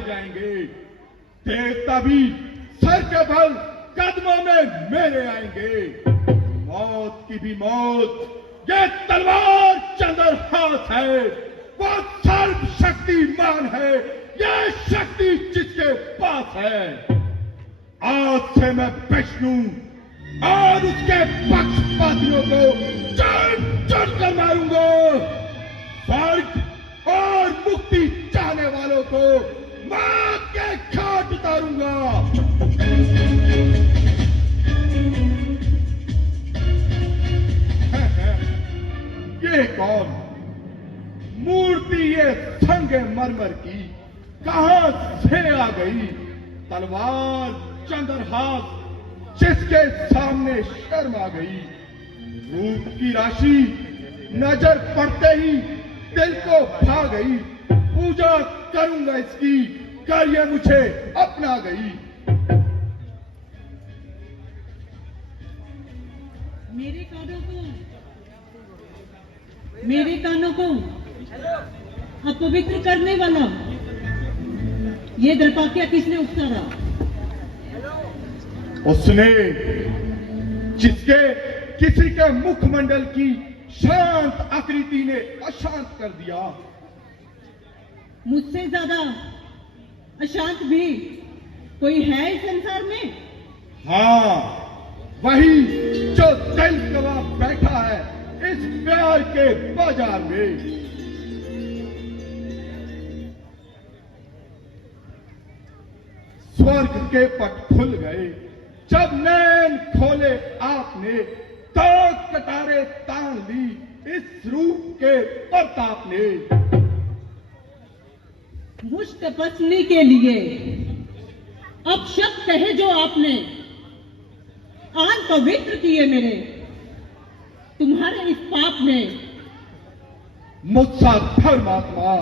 उठाए जाएंगे। देवता भी सर के बल कदमों में मेरे आएंगे। मौत की भी मौत, ये तलवार चंद्रहास है, वो सर्वशक्तिमान है, ये शक्ति जिसके पास है। आज से मैं विष्णु और उसके पक्षपातियों को चढ़ चढ़ कर मारूंगा। स्वर्ग और मुक्ति चाहने वालों को मार के खाट उतारूंगा। ये कौन मूर्ति, ये संगमरमर की कहां से आ गई? तलवार चंद्रहास जिसके सामने शर्म आ गई। रूप की राशि नजर पड़ते ही दिल को भा गई। पूजा करूंगा इसकी, कर ये मुझे अपना गई। मेरे कानों को अपवित्र करने वाला ये द्रपाकिया किसने उतारा? उसने जिसके किसी के मुखमंडल की शांत आकृति ने अशांत कर दिया। मुझसे ज्यादा अशांत भी कोई है इस संसार में? हाँ, वही जो दिल गवा बैठा है इस प्यार के बाजार में। स्वर्ग के पट खुल गए जब नैन खोले आपने, तो कटारे तान ली इस रूप के प्रताप ने। मुझ तपस्वी के लिए अब शब्द कहे जो आपने, आन पवित्र किए मेरे तुम्हारे इस पाप ने। मुझसा धर्मात्मा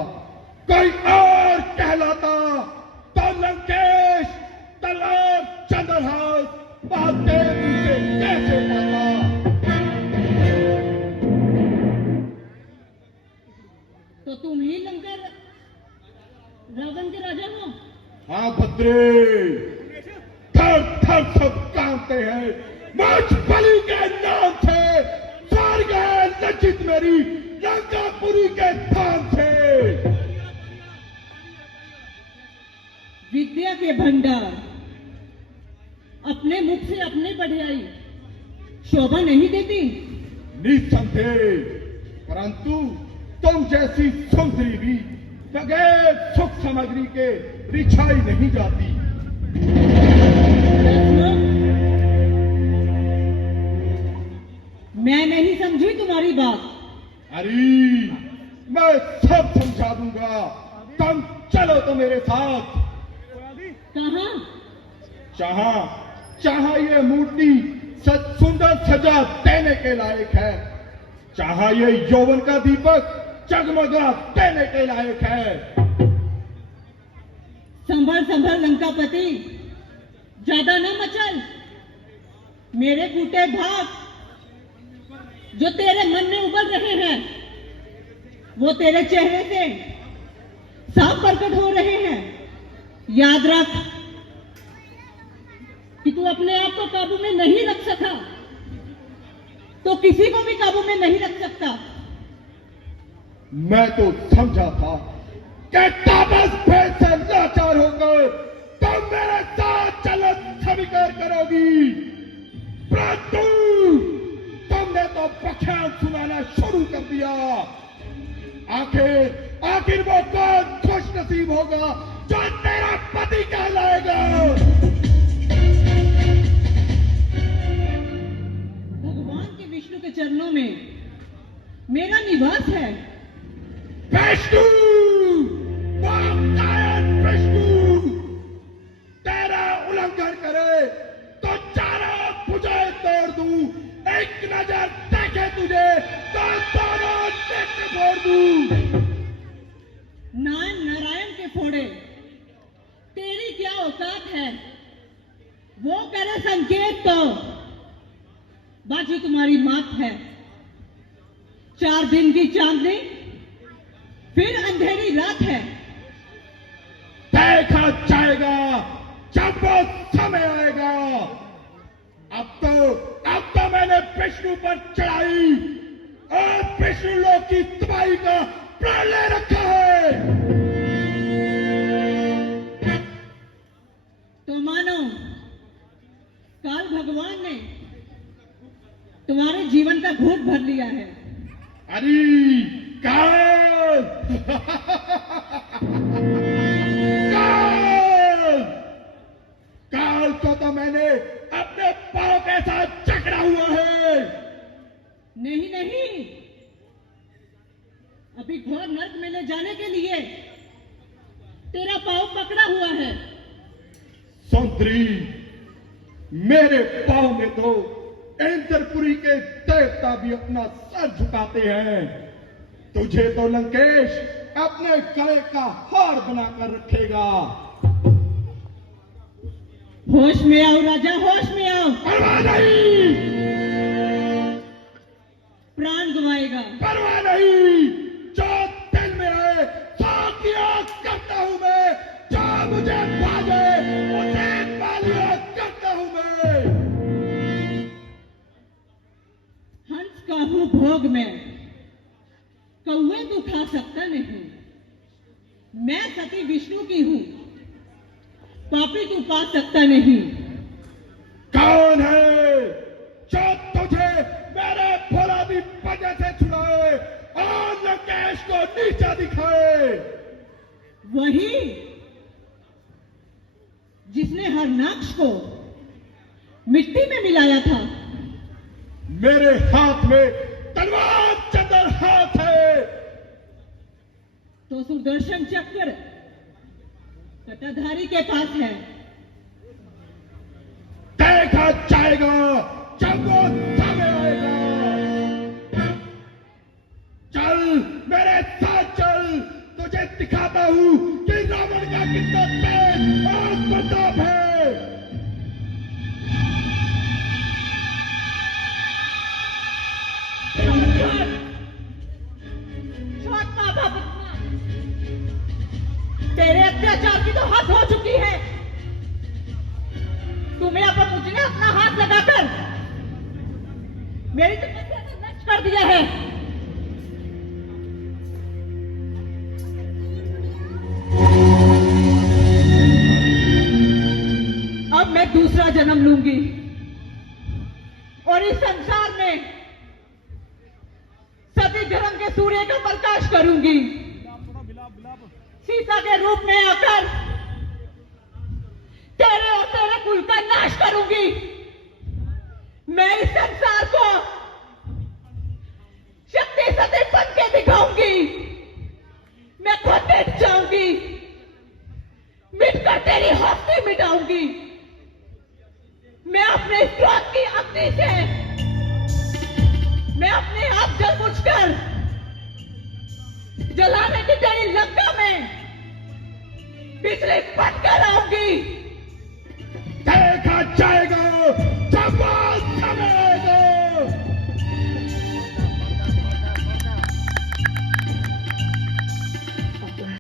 कोई और कहलाता तो लंकेश तलवार चंद्रहास महादेव से कैसे पाता। तो तुम ही लंका रावण के राजा हो? हाँ भद्रे, थर थर सब कांपते हैं मुझ बलि के नाम से। स्वर्ग है लज्जित मेरी लंकापुरी के धाम से। विद्या के भंडार अपने मुख से अपने बढ़ियाई शोभा नहीं देती। निसंदेह, परंतु तुम जैसी सुंदरी भी बगैर सुख सामग्री के रिछाई नहीं जाती। मैं नहीं समझी तुम्हारी बात। अरे मैं सब समझा दूंगा, तुम चलो तो मेरे साथ। कहाँ? जहां ये मूर्ति सुंदर सजा देने के लायक है, जहां ये यौवन का दीपक जगमगा देने के लायक है। संभल संभल लंकापति, ज्यादा न मचल। मेरे फूटे भाग जो तेरे मन में उबल रहे हैं वो तेरे चेहरे से साफ प्रकट हो रहे हैं। याद रख कि तू अपने आप को काबू में नहीं रख सका तो किसी को भी काबू में नहीं रख सकता। मैं तो समझा था कि ताबस भेद से लाचार होकर तुम मेरे साथ चलन स्वीकार करोगी, परंतु तुमने तो बख्यान सुनाना शुरू कर दिया। आखिर वो कौन खुश नसीब होगा जो तेरा पति कहलाएगा। भगवान के विष्णु के चरणों में मेरा निवास है। विष्णु, विष्णु तेरा उल्लंघन करे तो चारों भुजाएं तोड़ दूं। एक नजर देखे तुझे तो दोनों नेत्र फोड़ दूं। नारायण के फोड़े, तेरी क्या औकात है? वो करे संकेत तो बाजी तुम्हारी मात है। 4 दिन की चांदनी फिर अंधेरी रात है। देख जब वो समय आएगा। अब तो मैंने विष्णु पर चढ़ाई और विष्णु लोक की तबाही का प्रण ले रखा है। तो मानो काल भगवान ने तुम्हारे जीवन का घूंट भर लिया है। अरे काल काल काल को तो मैंने अपने पांव के साथ जकड़ा हुआ है। नहीं नहीं, अभी घोर नर्क में ले जाने के लिए तेरा पांव पकड़ा हुआ है। सुंदरी, मेरे पांव में तो इंद्रपुरी के देवता भी अपना सर झुकाते हैं। तुझे तो लंकेश अपने गले का हार बनाकर रखेगा। होश में आओ राजा, होश में आओ। परवाह नहीं, प्राण गंवाएगा। परवाह नहीं, जो दिल में आए सो किया करता हूं मैं। जो मुझे भागे उसे पालिया करता हूं मैं। हंस का हूं भोग में, कौवे तू खा सकता नहीं। मैं सती विष्णु की हूं, पापी तू पा सकता नहीं। कौन है जो तुझे मेरे फौलादी पंजे से छुड़ाए और लंकेश को नीचा दिखाए? वही जिसने हरनाक्ष को मिट्टी में मिलाया था। मेरे हाथ में तलवार चंद्र हाथ है। तो सुदर्शन चक्र कटाधारी के पास है। देखा जाएगा जब वो सामने आएगा। चल मेरे साथ चल, तुझे दिखाता हूं कि रावण का कितना तेज और प्रताप है। छोड़ बाबा बदमा, तेरे अत्याचार की तो हद हो चुकी है। तुम्हें पर मुझने अपना हाथ लगाकर मेरी तपस्या को नष्ट कर दिया है। अब मैं दूसरा जन्म लूंगी और इस संसार में सती धर्म के सूर्य का प्रकाश करूंगी। सीता के रूप में आकर तेरे और तेरे कुल का नाश करूंगी। मैं इस संसार को शक्ति सती बन के दिखाऊंगी। मैं खुद मिट जाऊंगी, मिटकर तेरी हस्ती मिटाऊंगी। मैं अपने क्रोध की अग्नि से, मैं अपने आप जल बुझकर जलाने की तेरी लंका में बिजली बनकर आऊंगी।